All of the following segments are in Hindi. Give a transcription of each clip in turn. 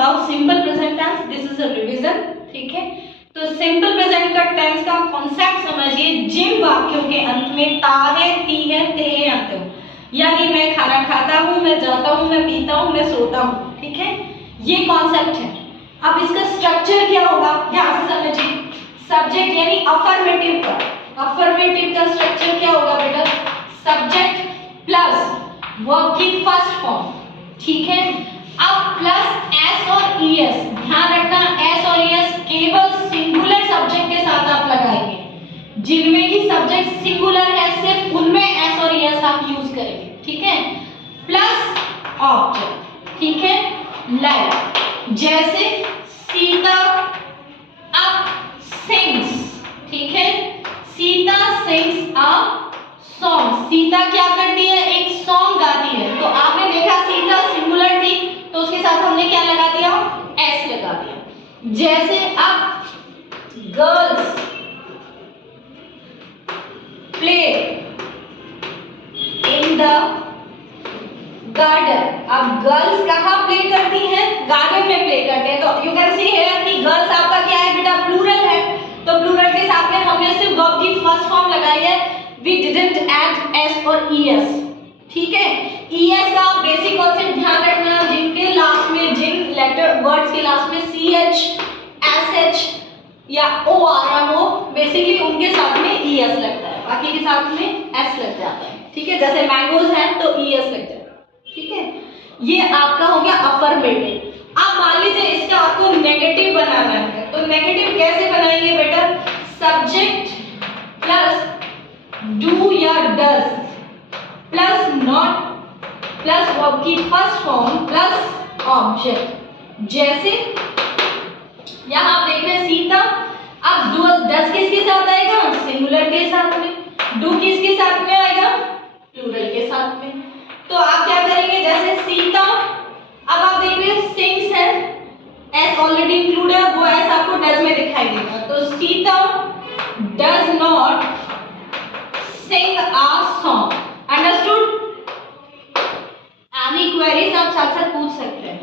About simple present tense, this is a revision, ठीक है। तो सिंपल प्रेजेंट का टेंस का कॉन्सेप्ट समझिए, जिन वाक्यों के अंत में ता है, ती है, ते है आते हो, यानी मैं खाना खाता हूँ, मैं जाता हूँ, मैं पीता हूँ, मैं सोता हूँ, ठीक है, ये कॉन्सेप्ट है। अब इसका स्ट्रक्चर क्या होगा, ध्यान से समझिए। सब्जेक्ट यानी अफर्मेटिव का स्ट्रक्चर क्या होगा बेटा, सब्जेक्ट प्लस वर्ब की फर्स्ट फॉर्म, ठीक है। अब प्लस एस और ईएस, ध्यान रखना एस और ईएस केवल सिंगुलर सब्जेक्ट के साथ आप लगाएंगे, जिनमें की सब्जेक्ट सिंगुलर है सिर्फ उनमें एस और ईएस आप यूज करेंगे, ठीक है। प्लस ऑब्जेक्ट, ठीक है, लाइक जैसे सीता अप सिंग्स, ठीक है, Sita sings a song, Sita क्या करती है, एक सॉन्ग गाती है। तो आपने देखा सीता सिंगुलर थी तो उसके साथ हमने क्या लगा दिया, एस लगा दिया। जैसे अब girls play in the garden, अब गर्ल्स कहाँ प्ले करती हैं, गार्डन में प्ले करते हैं। तो यू कैन सी हियर कि गर्ल्स आपका क्या है बेटा, प्लूरल है, तो प्लूरल के साथ में हमने सिर्फ वर्ब की फर्स्ट फॉर्म लगाई है, वी डिडंट ऐड एस और ईएस, ठीक है। ईएस का बेसिक कॉन्सेप्ट ध्यान रखना, जिनके लास्ट में, जिन लेटर वर्ड्स के लास्ट में सीएच, एसएच या ओ आ रहा हो, बेसिकली उनके साथ में ईएस लगता है, बाकी के साथ में एस लग जाता है, ठीक है। जैसे मैंगोज है तो ईएस लग जाता है, ठीक है। ये आपका हो गया अफर्मेटिव। अब मान लीजिए इसका आपको नेगेटिव बनाना है, तो नेगेटिव कैसे बनाएंगे बेटा, सब्जेक्ट प्लस डू या does plus not plus verb की फर्स्ट फॉर्म प्लस ऑब्जेक्ट। जैसे यहां आप देख रहे हैं सीता, अब डू डज किसके साथ आएगा, सिंगुलर के साथ में, डू किसके साथ में आएगा, प्लूरल के साथ में। तो आप क्या करेंगे, जैसे सीता, अब आप देख रहे हैं सिंग्स है, एस ऑलरेडी इंक्लूड है, वो एस आपको डज में दिखाई देगा। तो Sita does not sing a song, understood. Any queries आप साथ साथ पूछ सकते हैं,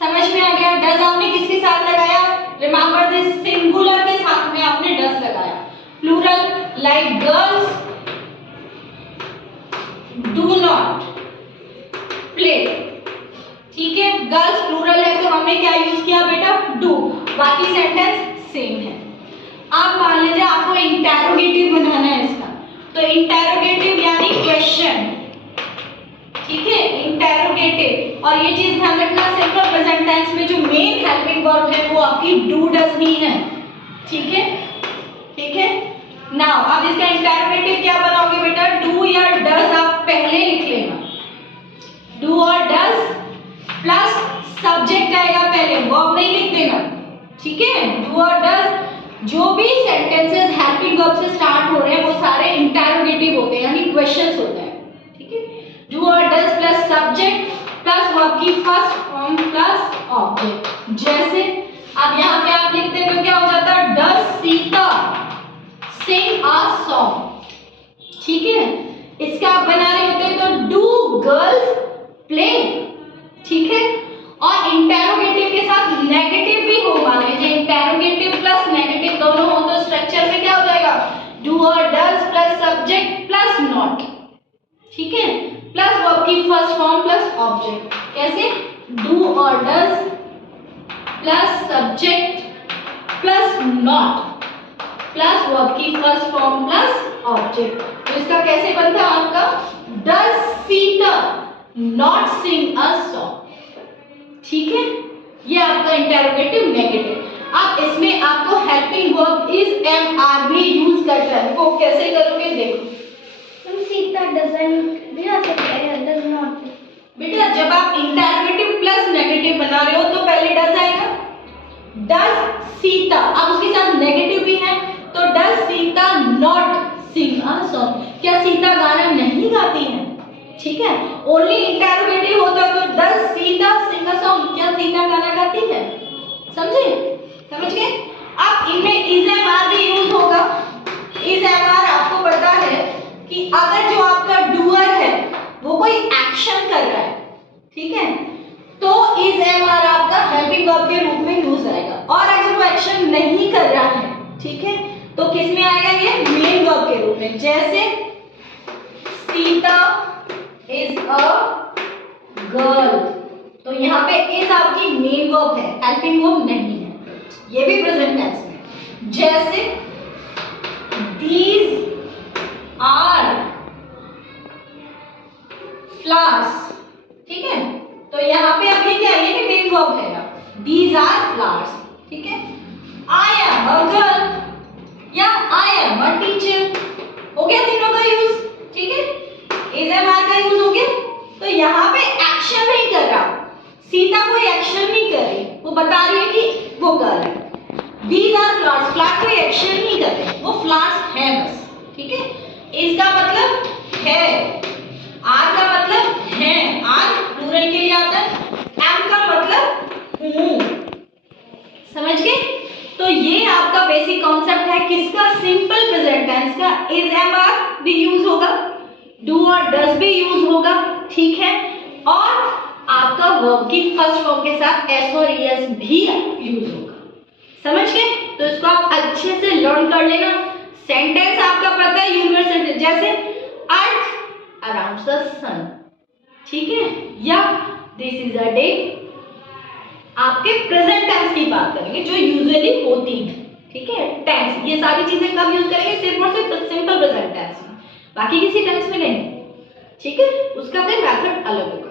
समझ में आ गया। डज आपने किसके साथ लगाया, रिमेंबर दिस, सिंगुलर के साथ में आपने डज लगाया। Plural like girls do not play, ठीक है, गर्ल्स प्लूरल है तो हमने क्या यूज किया बेटा, डू, बाकी सेंटेंस सेम है। अब मान लीजिए आपको इंटेरोगेटिव बनाना है इसका, तो इंटेरोगेटिव यानी क्वेश्चन, ठीक है, इंटेरोगेटिव। और ये चीज ध्यान रखना, सिंपल प्रेजेंट टेंस में जो मेन हेल्पिंग वर्ब है वो आपकी डू डज ही है, ठीक है, ठीक है। नाउ अब इसका इंटेरोगेटिव क्या बनाओगे बेटा, डू या डज आप पहले लिख लेना, डू और डज प्लस सब्जेक्ट आएगा पहले, वर्ब नहीं लिख देना, ठीक है। डू और डज, जो भी सेंटेंसेस हेल्पिंग वर्ब से स्टार्ट हो रहे हैं वो सारे इंटेरोगेटिव होते हैं, यानी क्वेश्चंस होते हैं, ठीक है। डू और does plus subject plus verb की फर्स्ट फॉर्म प्लस ऑब्जेक्ट। जैसे अब यहाँ पे आप लिखते हो क्या हो जाता है, does Sita sing a song, ठीक है। इसका आप बना रहे होते हैं तो डू गर्ल्स प्ले, ठीक है। और इंटेरोगेटिव के साथ नेगेटिव भी हो, मान लीजिए इंटेरोगेटिव प्लस नेगेटिव दोनों हो तो स्ट्रक्चर में क्या हो जाएगा, डू और does plus subject plus not, ठीक है, प्लस वर्ब की फर्स्ट फॉर्म प्लस ऑब्जेक्ट। कैसे, डू और does plus subject plus not plus verb की फर्स्ट फॉर्म प्लस ऑब्जेक्ट। तो इसका कैसे बनता है आपका, does Sita not sing a song, ठीक है। ये आपका इंटेरोगेटिव नेगेटिव। अब इसमें आपको helping verb is am are भी यूज करना है, वो कैसे करोगे देखो। सीता डजंट भी आ सकता है, डज नॉट। बेटा जब आप इंटेरोगेटिव प्लस नेगेटिव बना रहे हो तो पहले डज आएगा, डज सीता, अब उसके साथ नेगेटिव भी है तो does Sita not sing a song, क्या सीता गाना नहीं गाती है, ठीक है। ओनली इंटेरोगेटिव होता तो does Sita sing a song, क्या सीता गाना गाती है, समझे, समझ गए। अब इनमें इज एम आर भी यूज होगा। इज एम आर आपको पता है कि अगर जो आपका डूअर है वो कोई एक्शन कर रहा है, ठीक है, तो इज एम आर आपका हेल्पिंग वर्ब नहीं कर रहा है, ठीक है, तो किस में आएगा ये? मेन वर्ब के रूप में। जैसे सीता इज अ गर्ल, तो यहाँ पे इज आपकी मेन वर्ब है, हेल्पिंग वर्ब नहीं है, ये भी प्रेजेंट टेंस में। जैसे these are flowers, ठीक है, तो यहाँ पे अब ये क्या है? ये मेन वर्ब है, these are flowers, ठीक है। I am a girl या I am a teacher, हो गया तीनों का यूज, ठीक है, is am are का यूज हो गया। तो यहाँ पे एक्शन नहीं कर रहा, सीता कोई एक्शन नहीं कर रही, वो बता रही है कि वो गर्ल है। These are flowers, फ्लावर्स कोई एक्शन नहीं कर रहे, वो फ्लावर्स है बस, ठीक है। इसका मतलब है, आर का मतलब है, आर प्लूरल के लिए आता है, एम का मतलब हूँ, समझ गए? तो ये आपका बेसिक कॉन्सेप्ट है किसका? सिंपल प्रेजेंट टेंस का। इज एम आर भी यूज होगा, डू और डज भी यूज होगा, ठीक है, और आपका वर्ब की फर्स्ट फॉर्म के साथ एस और एस भी यूज होगा, समझ गए? तो इसको आप अच्छे से लर्न कर लेना। सेंटेंस आपका पता है, यूनिवर्सल, जैसे अर्थ अराउंड द सन, ठीक है, या दिस इज अ डे, आपके प्रेजेंट टेंस की बात करेंगे जो यूजुअली होती है, ठीक है। टेंस, ये सारी चीजें कब यूज करेंगे? सिर्फ और सिर्फ सिंपल प्रेजेंट टेंस में, बाकी किसी टेंस में नहीं, ठीक है, उसका फिर मेथड अलग होगा।